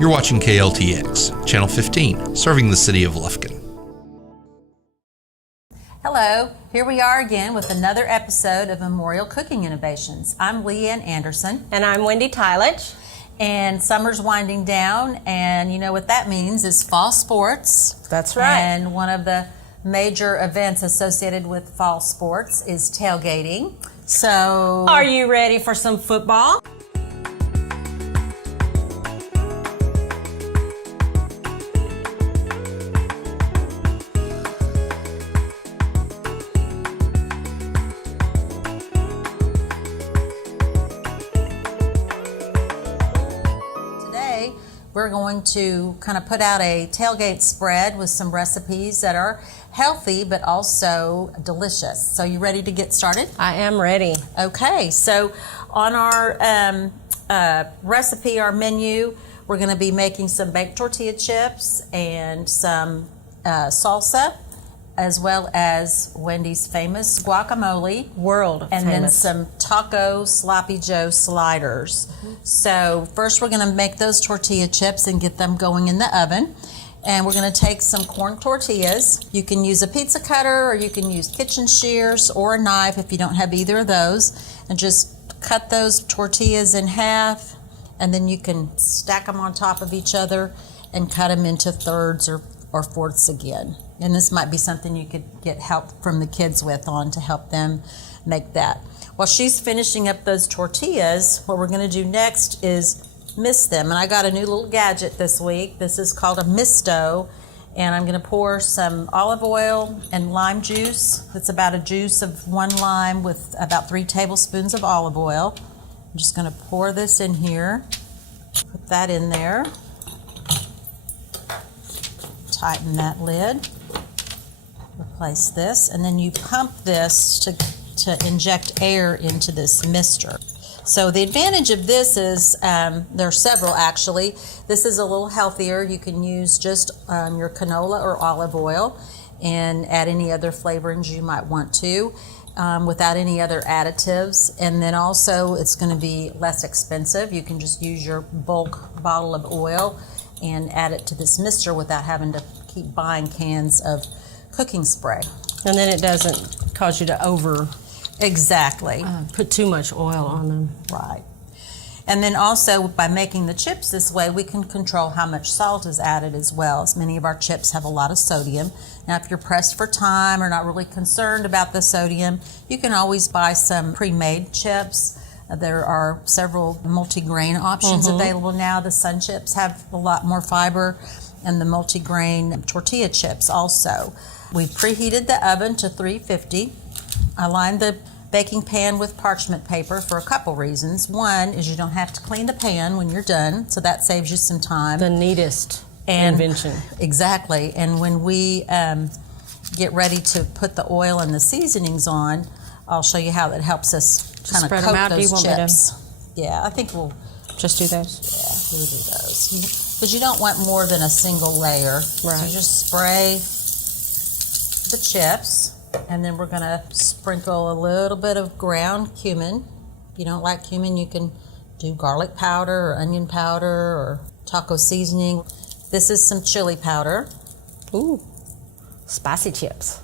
You're watching KLTX, Channel 15, serving the city of Lufkin. Hello, here we are again with another episode of Memorial Cooking Innovations. I'm Leanne Anderson. And I'm Wendy Tylich. And summer's winding down, and you know what that means is fall sports. That's right. And one of the major events associated with fall sports is tailgating. So, are you ready for some football? We're going to kind of put out a tailgate spread with some recipes that are healthy but also delicious. So you ready to get started? I am ready. Okay, so on our recipe, our menu, we're going to be making some baked tortilla chips and some salsa, as well as Wendy's famous guacamole. World and famous. Then some taco sloppy joe sliders. So first we're going to make those tortilla chips and get them going in the oven. And we're going to take some corn tortillas. You can use a pizza cutter, or you can use kitchen shears or a knife if you don't have either of those, and just cut those tortillas in half, and then you can stack them on top of each other and cut them into thirds or fourths again. And this might be something you could get help from the kids with on to help them make that. While she's finishing up those tortillas, what we're going to do next is mist them. And I got a new little gadget this week. This is called a misto. And I'm going to pour some olive oil and lime juice. It's about a juice of 1 lime with about 3 tablespoons of olive oil. I'm just going to pour this in here. Put that in there. Tighten that lid. Replace this, and then you pump this to inject air into this mister. So the advantage of this is, there are several actually. This is a little healthier. You can use just your canola or olive oil and add any other flavorings you might want to without any other additives. And then also it's going to be less expensive. You can just use your bulk bottle of oil and add it to this mister without having to keep buying cans of cooking spray. And then it doesn't cause you to exactly put too much oil on them. Right. And then also by making the chips this way, we can control how much salt is added as well, as many of our chips have a lot of sodium. Now if you're pressed for time or not really concerned about the sodium, you can always buy some pre-made chips. There are several multi-grain options available now. The Sun Chips have a lot more fiber, and the multi-grain tortilla chips also. We've preheated the oven to 350. I lined the baking pan with parchment paper for a couple reasons. One is you don't have to clean the pan when you're done, so that saves you some time. The neatest invention. Exactly. And when we get ready to put the oil and the seasonings on, I'll show you how that helps us kind of coat them out. those Do you want chips. Me to Yeah, I think we'll just do those? Yeah, we'll do those. Because you don't want more than a single layer. Right. So just spray the chips, and then we're going to sprinkle a little bit of ground cumin. If you don't like cumin, you can do garlic powder or onion powder or taco seasoning. This is some chili powder. Ooh, spicy chips.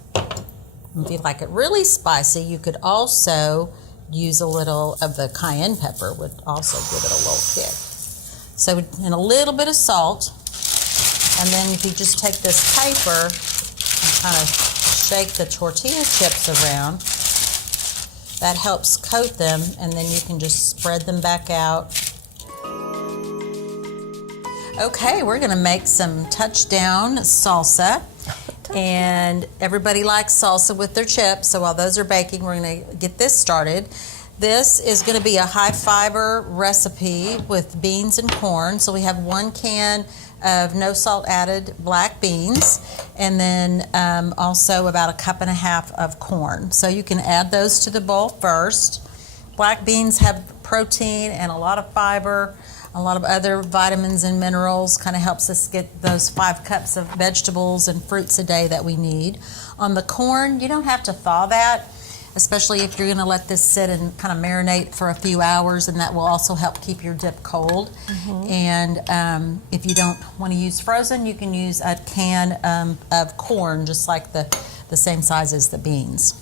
If you like it really spicy, you could also use a little of the cayenne pepper, would also give it a little kick. So, and a little bit of salt, and then if you just take this paper and kind of shake the tortilla chips around, that helps coat them, and then you can just spread them back out. Okay, we're going to make some touchdown salsa. And everybody likes salsa with their chips, so while those are baking, we're going to get this started. This is going to be a high fiber recipe with beans and corn. So we have 1 can of no salt added black beans, and then also about 1.5 cups of corn. So you can add those to the bowl first. Black beans have protein and a lot of fiber, a lot of other vitamins and minerals, kind of helps us get those 5 cups of vegetables and fruits a day that we need. On the corn, you don't have to thaw that. especially if you're going to let this sit and kind of marinate for a few hours, and that will also help keep your dip cold. And if you don't want to use frozen, you can use a can of corn, just like the same size as the beans.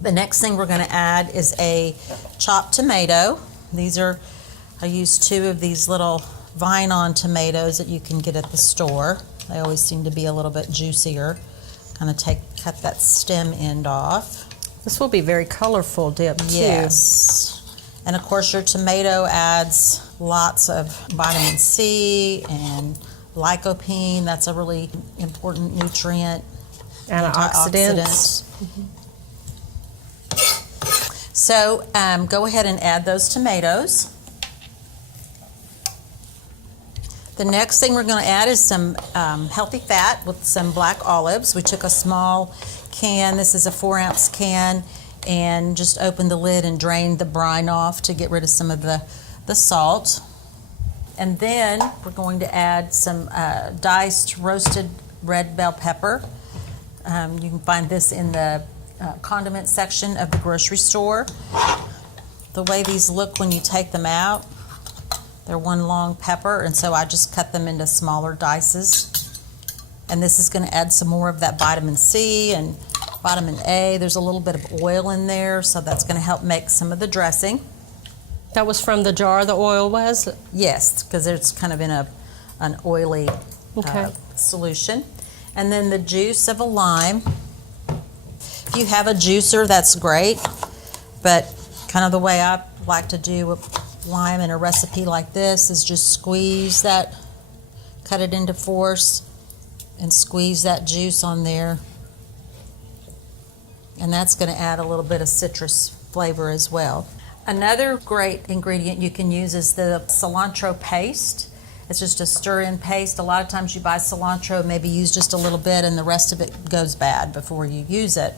The next thing we're going to add is a chopped tomato. I use 2 of these little vine-on tomatoes that you can get at the store. They always seem to be a little bit juicier. Kind of cut that stem end off. This will be very colorful dip too. Yes. And of course your tomato adds lots of vitamin C and lycopene. That's a really important nutrient. Antioxidants. So go ahead and add those tomatoes. The next thing we're going to add is some healthy fat with some black olives. We took a small can, this is a 4-ounce can, and just opened the lid and drained the brine off to get rid of some of the salt. And then we're going to add some diced roasted red bell pepper. You can find this in the condiment section of the grocery store. The way these look when you take them out, they're one long pepper, and so I just cut them into smaller dices. And this is going to add some more of that vitamin C and vitamin A. There's a little bit of oil in there, so that's going to help make some of the dressing. That was from the jar the oil was? Yes, because it's kind of in an oily solution. And then the juice of a lime. If you have a juicer, that's great, but kind of the way I like to do a lime in a recipe like this is just squeeze that, cut it into 4s, and squeeze that juice on there. And that's going to add a little bit of citrus flavor as well. Another great ingredient you can use is the cilantro paste. It's just a stir-in paste. A lot of times you buy cilantro, maybe use just a little bit, and the rest of it goes bad before you use it.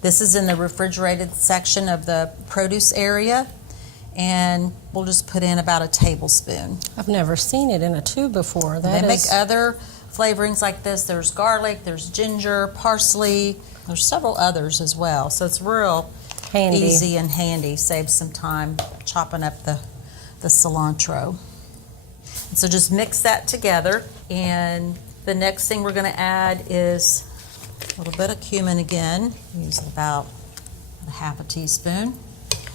This is in the refrigerated section of the produce area, and we'll just put in about a tablespoon. I've never seen it in a tube before. They make other flavorings like this. There's garlic, there's ginger, parsley. There's several others as well. So it's real handy. Easy and handy. Saves some time chopping up the cilantro. And so just mix that together. And the next thing we're going to add is a little bit of cumin again. Use about a half a teaspoon.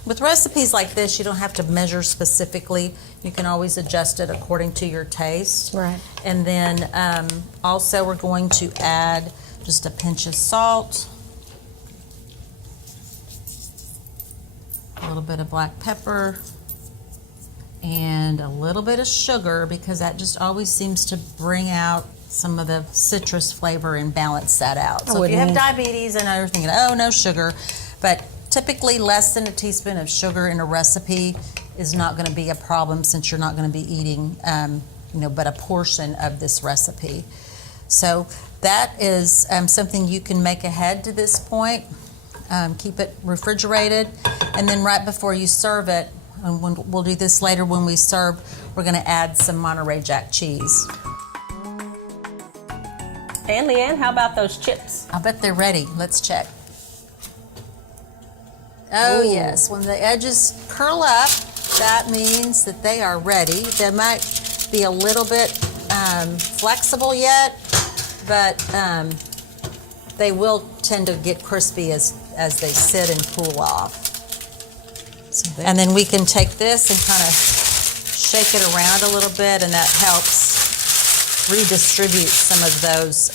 With recipes like this, you don't have to measure specifically. You can always adjust it according to your taste. Right. And then also we're going to add just a pinch of salt, a little bit of black pepper, and a little bit of sugar, because that just always seems to bring out some of the citrus flavor and balance that out. So if you have diabetes, I know you're thinking, oh, no sugar, but typically less than a teaspoon of sugar in a recipe is not going to be a problem, since you're not going to be eating but a portion of this recipe. So that is something you can make ahead to this point. Keep it refrigerated, and then right before you serve it, and we'll do this later when we serve, we're going to add some Monterey Jack cheese. And Leanne, how about those chips? I bet they're ready. Let's check. Oh, Ooh. yes. When the edges curl up, that means that they are ready. They might be a little bit flexible yet, but they will tend to get crispy as they sit and cool off. And then we can take this and kind of shake it around a little bit, and that helps redistribute some of those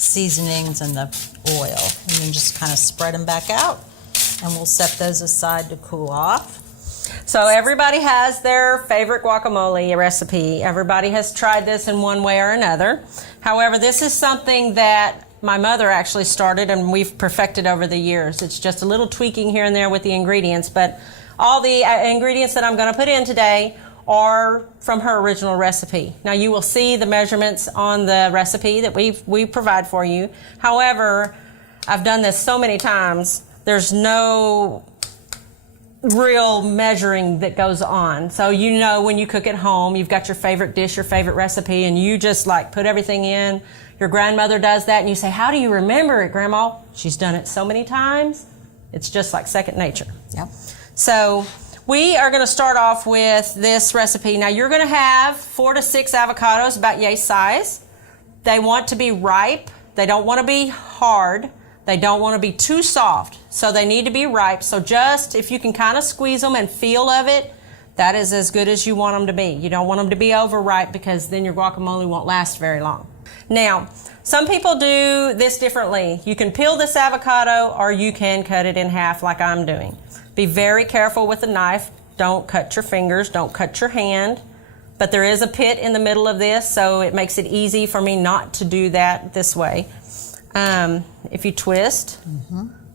seasonings and the oil. And then just kind of spread them back out, and we'll set those aside to cool off. So everybody has their favorite guacamole recipe. Everybody has tried this in one way or another. However, this is something that my mother actually started, and we've perfected over the years. It's just a little tweaking here and there with the ingredients, but all the ingredients that I'm going to put in today are from her original recipe. Now you will see the measurements on the recipe that we provide for you. However, I've done this so many times, there's no real measuring that goes on. So you know when you cook at home, you've got your favorite dish, your favorite recipe, and you just like put everything in. your grandmother does that and you say, how do you remember it, Grandma? She's done it so many times. It's just like second nature. Yep. So we are going to start off with this recipe. Now you're going to have 4 to 6 avocados, about yay size. They want to be ripe. They don't want to be hard. They don't want to be too soft. So they need to be ripe. So just if you can kind of squeeze them and feel of it, that is as good as you want them to be. You don't want them to be overripe because then your guacamole won't last very long. Now, some people do this differently. You can peel this avocado or you can cut it in half like I'm doing. Be very careful with the knife. Don't cut your fingers. Don't cut your hand. But there is a pit in the middle of this, so it makes it easy for me not to do that this way. If you twist,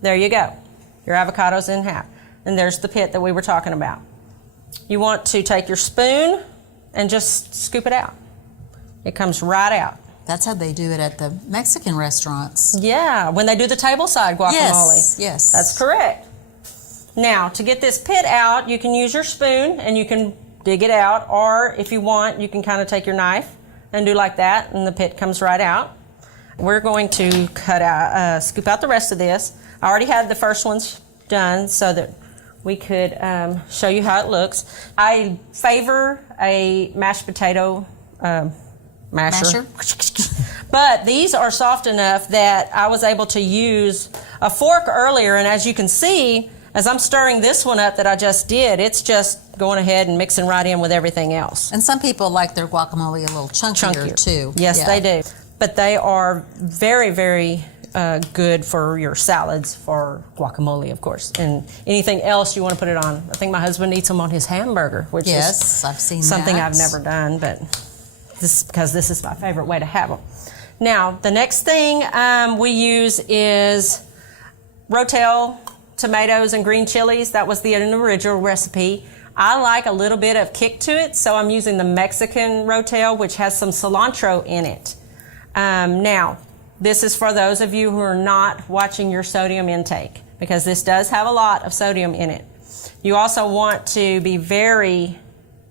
there you go. Your avocado's in half. And there's the pit that we were talking about. You want to take your spoon and just scoop it out. It comes right out. That's how they do it at the Mexican restaurants. Yeah, when they do the tableside guacamole. Yes, yes. That's correct. Now, to get this pit out, you can use your spoon and you can dig it out, or if you want, you can kind of take your knife and do like that, and the pit comes right out. We're going to scoop out the rest of this. I already had the first ones done so that we could show you how it looks. I favor a mashed potato masher. But these are soft enough that I was able to use a fork earlier, and as you can see, as I'm stirring this one up that I just did, it's just going ahead and mixing right in with everything else. And some people like their guacamole a little chunkier too. Yes, they do. But they are very, very good for your salads, for guacamole, of course, and anything else you want to put it on. I think my husband eats them on his hamburger, which is I've seen something that. I've never done, but because this is my favorite way to have them. Now, the next thing we use is Rotel tomatoes and green chilies. That was the original recipe. I like a little bit of kick to it, so I'm using the Mexican Rotel, which has some cilantro in it. Now, this is for those of you who are not watching your sodium intake, because this does have a lot of sodium in it. You also want to be very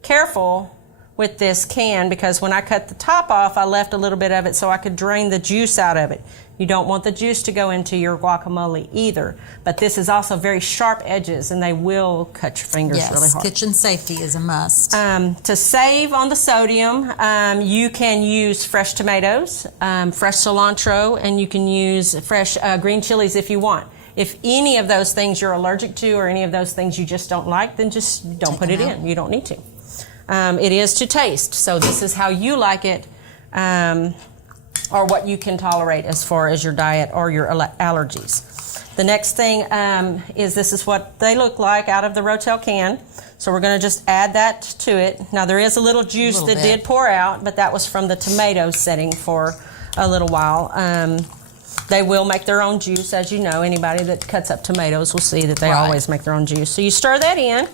careful with this can, because when I cut the top off, I left a little bit of it so I could drain the juice out of it. You don't want the juice to go into your guacamole either. But this is also very sharp edges, and they will cut your fingers really hard. Kitchen safety is a must. To save on the sodium, you can use fresh tomatoes, fresh cilantro, and you can use fresh green chilies if you want. If any of those things you're allergic to or any of those things you just don't like, then just don't put it in. You don't need to. It is to taste, so this is how you like it, or what you can tolerate as far as your diet or your allergies. The next thing is this is what they look like out of the Rotel can. So we're going to just add that to it. Now there is a little juice that did pour out, but that was from the tomato setting for a little while. They will make their own juice, as you know. Anybody that cuts up tomatoes will see that they always make their own juice. So you stir that in,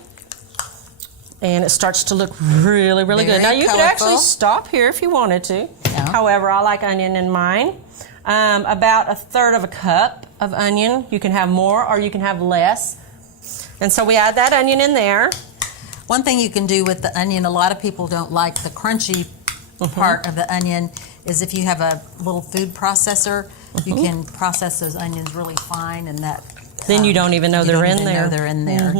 and it starts to look really, really good. Now you could actually stop here if you wanted to. Yeah. However, I like onion in mine. About 1/3 of a cup of onion. You can have more or you can have less. And so we add that onion in there. One thing you can do with the onion, a lot of people don't like the crunchy part of the onion, is if you have a little food processor, you can process those onions really fine, and that then you don't even know they're in there. They're in there.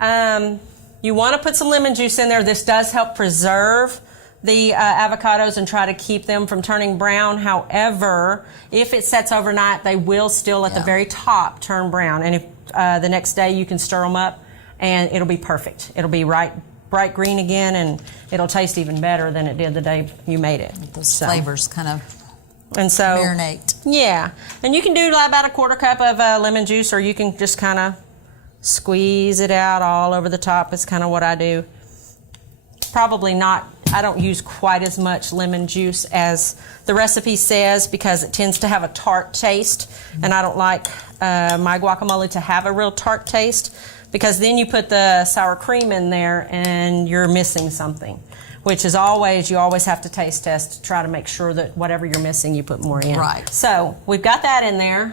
Yeah. You want to put some lemon juice in there. This does help preserve the avocados and try to keep them from turning brown. However, if it sets overnight, they will still at the very top turn brown. And if the next day you can stir them up, and it'll be perfect. It'll be bright green again, and it'll taste even better than it did the day you made it. Those flavors kind of marinate. Yeah, and you can do about 1/4 cup of lemon juice, or you can just kind of squeeze it out all over the top. Is kind of what I do. Probably not. I don't use quite as much lemon juice as the recipe says, because it tends to have a tart taste, and I don't like my guacamole to have a real tart taste, because then you put the sour cream in there and you're missing something, which is you always have to taste test to try to make sure that whatever you're missing you put more in. Right. So we've got that in there.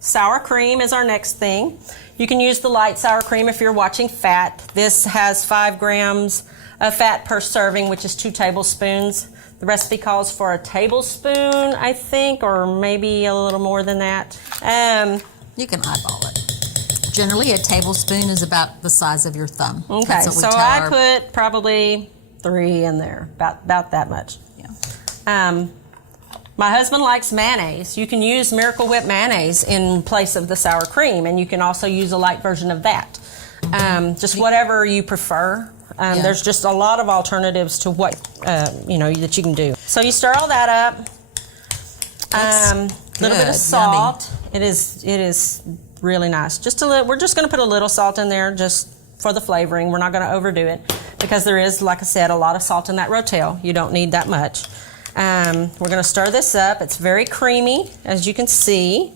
Sour cream is our next thing. You can use the light sour cream if you're watching fat. This has 5 grams of fat per serving, which is 2 tablespoons. The recipe calls for a tablespoon, I think, or maybe a little more than that. You can eyeball it. Generally, a tablespoon is about the size of your thumb. Okay, That's what we so tell I put probably 3 in there, about that much. Yeah. My husband likes mayonnaise. You can use Miracle Whip mayonnaise in place of the sour cream, and you can also use a light version of that. Just whatever you prefer. There's just a lot of alternatives to what that you can do. So you stir all that up. A little bit of salt. Yummy. It is really nice. Just a little. We're just going to put a little salt in there just for the flavoring. We're not going to overdo it because there is, like I said, a lot of salt in that rotel. You don't need that much. We're going to stir this up. It's very creamy, as you can see.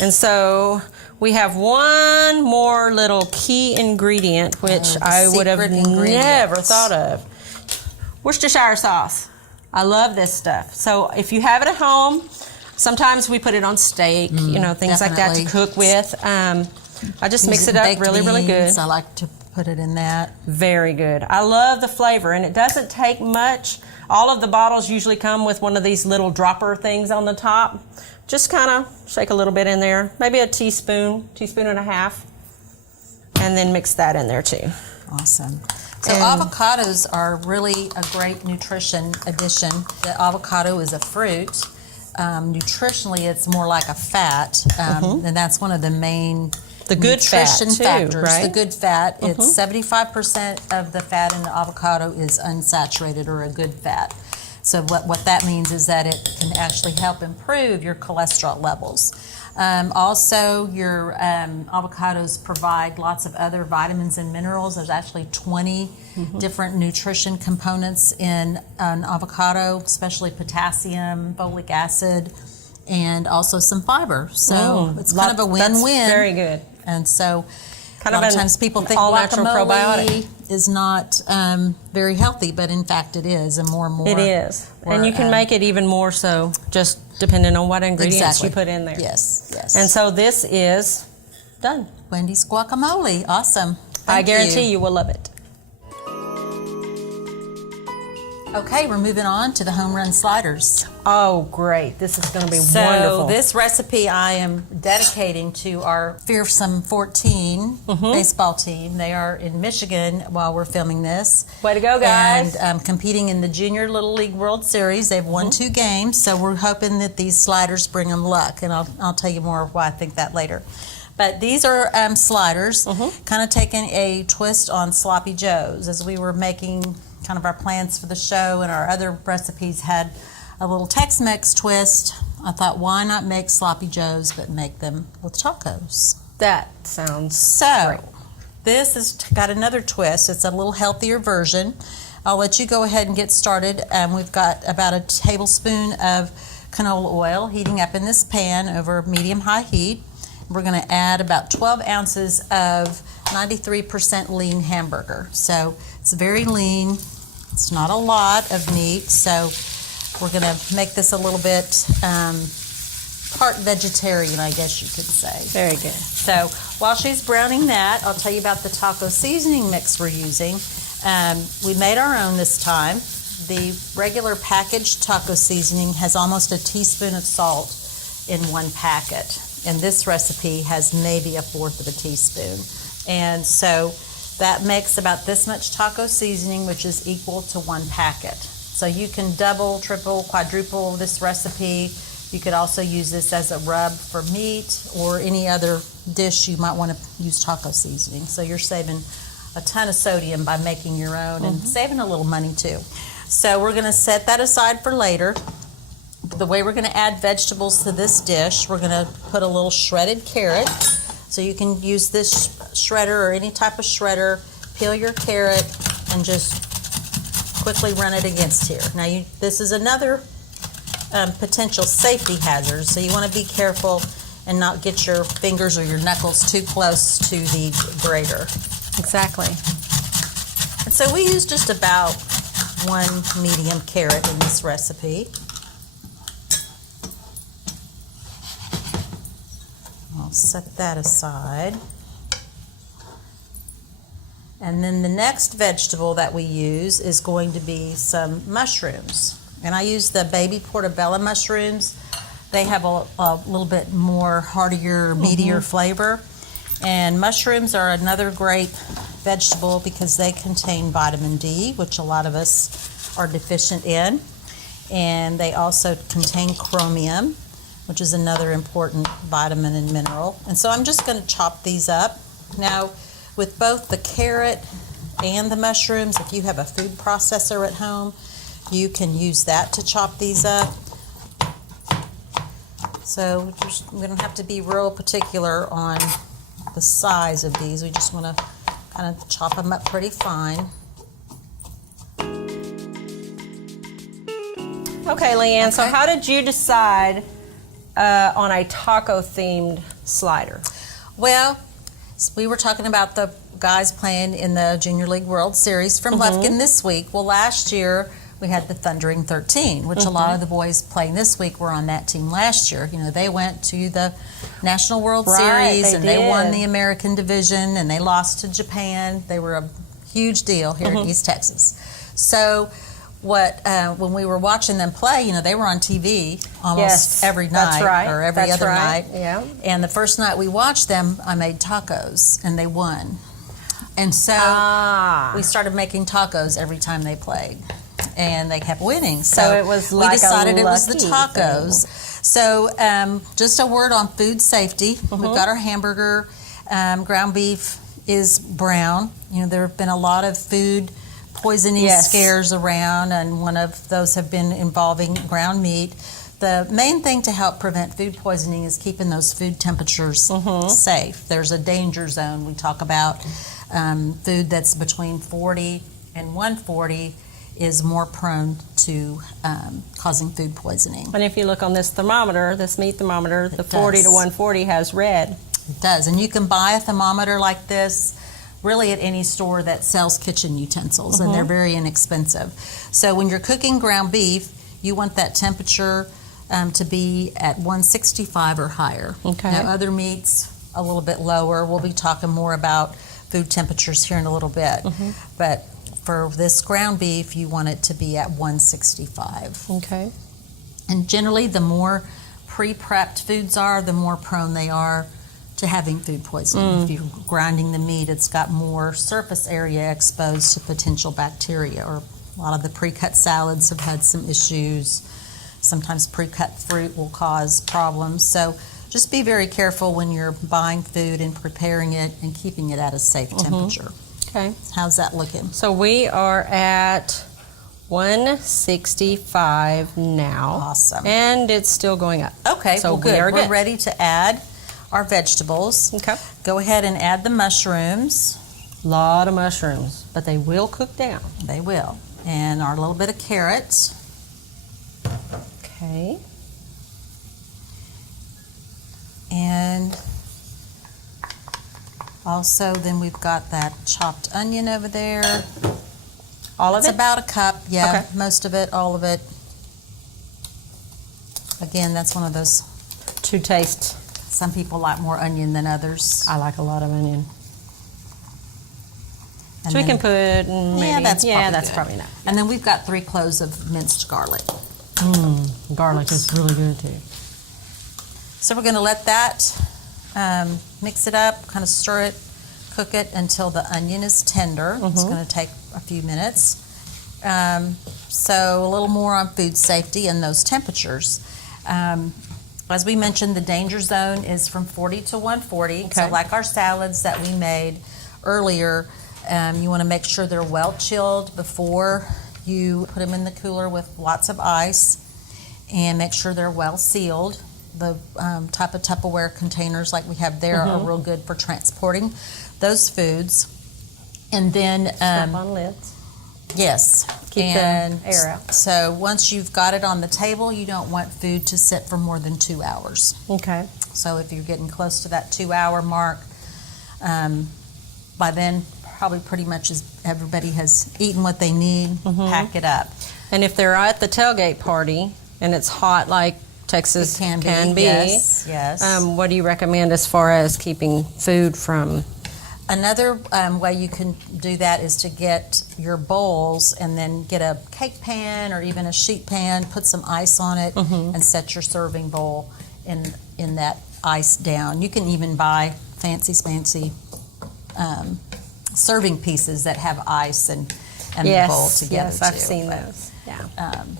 And so we have one more little key ingredient, which I would have never thought of. Worcestershire sauce. I love this stuff. So if you have it at home, sometimes we put it on steak, things like that to cook with. I just mix it up really, really good. I like to put it in that. Very good. I love the flavor, and it doesn't take much. All of the bottles usually come with one of these little dropper things on the top. Just kind of shake a little bit in there, maybe a teaspoon and a half, and then mix that in there too. Awesome. So avocados are really a great nutrition addition. The avocado is a fruit. Nutritionally, it's more like a fat, and that's one of the main nutrition factors. Right? The good fat. It's 75% of the fat in the avocado is unsaturated or a good fat. So what that means is that it can actually help improve your cholesterol levels. Also, your avocados provide lots of other vitamins and minerals. There's actually 20 different nutrition components in an avocado, especially potassium, folic acid, and also some fiber. So it's kind of a win-win. That's very good. And so a lot of times people think guacamole is not very healthy, but in fact it is, and more. It is. And you can make it even more so, just depending on what ingredients you put in there. Yes, yes. And so this is done. Wendy's guacamole. Awesome. I guarantee you will love it. Okay, we're moving on to the home run sliders. Oh, great. This is going to be wonderful. So this recipe I am dedicating to our Fearsome 14 baseball team. They are in Michigan while we're filming this. Way to go, guys. And competing in the Junior Little League World Series. They've won 2 games, so we're hoping that these sliders bring them luck, and I'll tell you more of why I think that later. But these are sliders, kind of taking a twist on Sloppy Joes. As we were making kind of our plans for the show, and our other recipes had a little Tex-Mex twist, I thought, why not make Sloppy Joes but make them with tacos? That sounds great. This has got another twist. It's a little healthier version. I'll let you go ahead and get started. We've got about a tablespoon of canola oil heating up in this pan over medium-high heat. We're going to add about 12 ounces of 93% lean hamburger. So it's very lean. It's not a lot of meat, so we're going to make this a little bit part vegetarian, I guess you could say. Very good. So while she's browning that, I'll tell you about the taco seasoning mix we're using. We made our own this time. The regular packaged taco seasoning has almost a teaspoon of salt in one packet, and this recipe has maybe a fourth of a teaspoon. And so that makes about this much taco seasoning, which is equal to 1 packet. So you can double, triple, quadruple this recipe. You could also use this as a rub for meat or any other dish you might want to use taco seasoning. So you're saving a ton of sodium by making your own and saving a little money too. So we're going to set that aside for later. The way we're going to add vegetables to this dish, we're going to put a little shredded carrot. So you can use this shredder or any type of shredder, peel your carrot, and just quickly run it against here. Now, this is another potential safety hazard, so you want to be careful and not get your fingers or your knuckles too close to the grater. Exactly. And so we use just about 1 medium carrot in this recipe. I'll set that aside. And then the next vegetable that we use is going to be some mushrooms. And I use the baby portobello mushrooms. They have a little bit more heartier, meatier flavor. And mushrooms are another great vegetable because they contain vitamin D, which a lot of us are deficient in. And they also contain chromium, which is another important vitamin and mineral. And so I'm just going to chop these up. Now, with both the carrot and the mushrooms, if you have a food processor at home, you can use that to chop these up. So we don't have to be real particular on the size of these. We just want to kind of chop them up pretty fine. Okay, Leanne, so how did you decide on a taco-themed slider? Well, we were talking about the guys playing in the Junior League World Series from Lufkin this week. Well, last year we had the Thundering 13, which a lot of the boys playing this week were on that team last year. You know, they went to the National World Series and they won the American Division and they lost to Japan. They were a huge deal here in East Texas. So when we were watching them play, you know, they were on TV almost every night or every other night. Yeah. And the first night we watched them, I made tacos and they won. And so we started making tacos every time they played. And they kept winning. So it was like we decided it was the lucky tacos. So just a word on food safety. We've got our hamburger. Ground beef is brown. You know, there have been a lot of food poisoning scares around, and one of those have been involving ground meat. The main thing to help prevent food poisoning is keeping those food temperatures safe. There's a danger zone. We talk about food that's between 40 and 140 is more prone to causing food poisoning. And if you look on this thermometer, this meat thermometer, the 40 to 140 has red. It does, and you can buy a thermometer like this really at any store that sells kitchen utensils, and they're very inexpensive. So when you're cooking ground beef, you want that temperature to be at 165 or higher. Okay. Now other meats a little bit lower. We'll be talking more about food temperatures here in a little bit, but for this ground beef, you want it to be at 165. Okay. And generally, the more pre-prepped foods are, the more prone they are to having food poisoning. If you're grinding the meat, it's got more surface area exposed to potential bacteria, or a lot of the pre-cut salads have had some issues. Sometimes pre-cut fruit will cause problems. So just be very careful when you're buying food and preparing it and keeping it at a safe temperature. Okay. How's that looking? So we are at 165 now. Awesome. And it's still going up. Okay, so well, good. We're We're ready to add our vegetables. Okay. Go ahead and add the mushrooms. A lot of mushrooms, but they will cook down. They will. And our little bit of carrots. Okay. And also then we've got that chopped onion over there. All of It's it? about a cup, yeah. Okay. Most of it, all of it. Again, that's one of those, To taste. some people like more onion than others. I like a lot of onion. And So we then- can put maybe, that's that's good. probably enough. And then we've got 3 cloves of minced garlic. Garlic is really good too. So we're going to let that mix it up, kind of stir it, cook it until the onion is tender. It's going to take a few minutes. So a little more on food safety and those temperatures. As we mentioned, the danger zone is from 40 to 140. Okay. So like our salads that we made earlier, you want to make sure they're well chilled before you put them in the cooler with lots of ice, and make sure they're well sealed. The type of Tupperware containers like we have there are real good for transporting those foods. And then Snap on lids. yes, Keep the air out. So once you've got it on the table, you don't want food to sit for more than 2 hours. Okay. So if you're getting close to that 2-hour mark, by then probably pretty much everybody has eaten what they need. Pack it up. And if they're at the tailgate party and it's hot like Texas It can be. Yes. what do you recommend as far as keeping food from Another way you can do that is to get your bowls and then get a cake pan or even a sheet pan, put some ice on it, and set your serving bowl in that ice down. You can even buy fancy serving pieces that have ice and the bowl together. Yes, I've too. seen those. Yeah.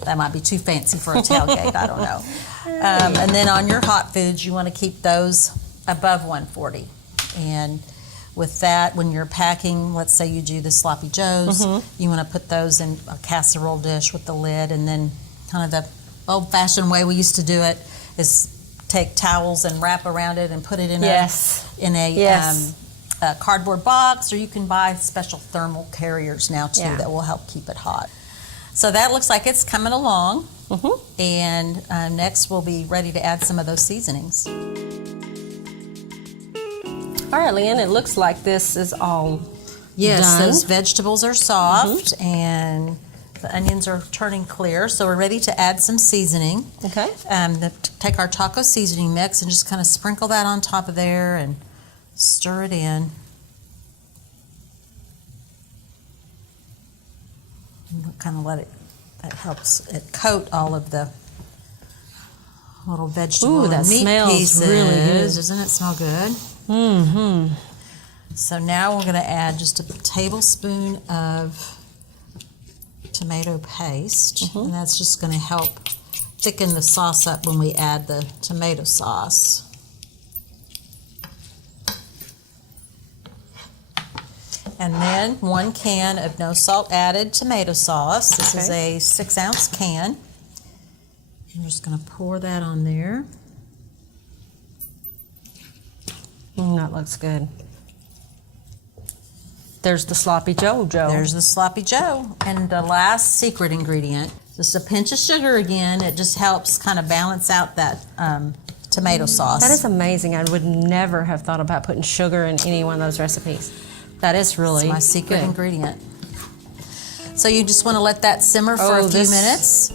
That might be too fancy for a tailgate. I don't know. And then on your hot foods, you want to keep those above 140. And with that, when you're packing, let's say you do the sloppy joes, you want to put those in a casserole dish with the lid, and then kind of the old-fashioned way we used to do it is take towels and wrap around it and put it in a cardboard box, or you can buy special thermal carriers now too that will help keep it hot. So that looks like it's coming along, and next we'll be ready to add some of those seasonings. All right, Leanne, it looks like this is all done. Those vegetables are soft and the onions are turning clear, so we're ready to add some seasoning. Okay. Take our taco seasoning mix and just kind of sprinkle that on top of there and stir it in. And kind of let it, that helps it coat all of the little vegetable Ooh, that and meat smells pieces. really good. Doesn't it smell good? So now we're going to add just a tablespoon of tomato paste, and that's just going to help thicken the sauce up when we add the tomato sauce. And then 1 can of no salt added tomato sauce. This is a 6-ounce can. I'm just going to pour that on there. That looks good. There's the sloppy Joe. There's the sloppy Joe. And the last secret ingredient, just a pinch of sugar again. It just helps kind of balance out that tomato sauce. That is amazing. I would never have thought about putting sugar in any one of those recipes. That is really It's my secret good. ingredient. So you just want to let that simmer for a few minutes.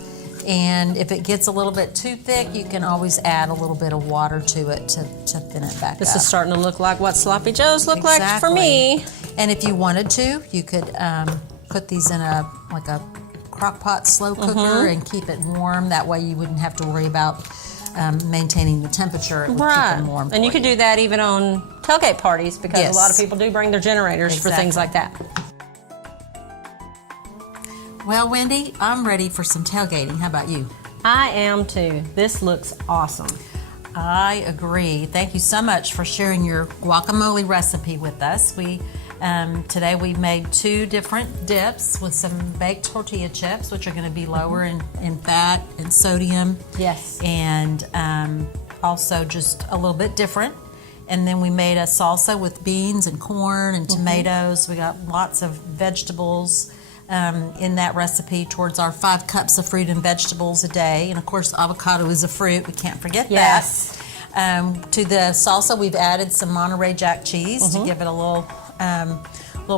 And if it gets a little bit too thick, you can always add a little bit of water to it to thin it back up. This is starting to look like what sloppy joes look like for me. And if you wanted to, you could put these in a crock pot slow cooker and keep it warm. That way you wouldn't have to worry about maintaining the temperature. It would keep them warm. And you could do that even on tailgate parties, because Yes. a lot of people do bring their generators for things like that. Well, Wendy, I'm ready for some tailgating. How about you? I am too. This looks awesome. I agree. Thank you so much for sharing your guacamole recipe with us. Today we made 2 different dips with some baked tortilla chips, which are going to be lower in fat and sodium. Yes. And also just a little bit different. And then we made a salsa with beans and corn and tomatoes. We got lots of vegetables in that recipe towards our 5 cups of fruit and vegetables a day. And of course, avocado is a fruit. We can't forget that. To the salsa, we've added some Monterey Jack cheese to give it a little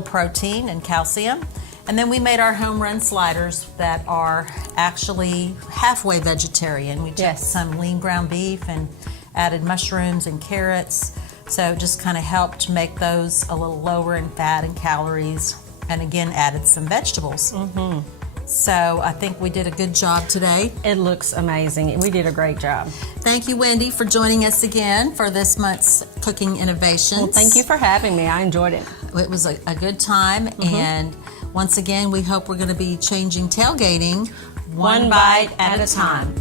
protein and calcium. And then we made our home run sliders that are actually halfway vegetarian. We took some lean ground beef and added mushrooms and carrots. So it just kind of helped make those a little lower in fat and calories. And again, added some vegetables. So I think we did a good job today. It looks amazing. We did a great job. Thank you, Wendy, for joining us again for this month's Cooking Innovations. Well, thank you for having me. I enjoyed it. It was a good time. And once again, we hope we're going to be changing tailgating one bite at a time.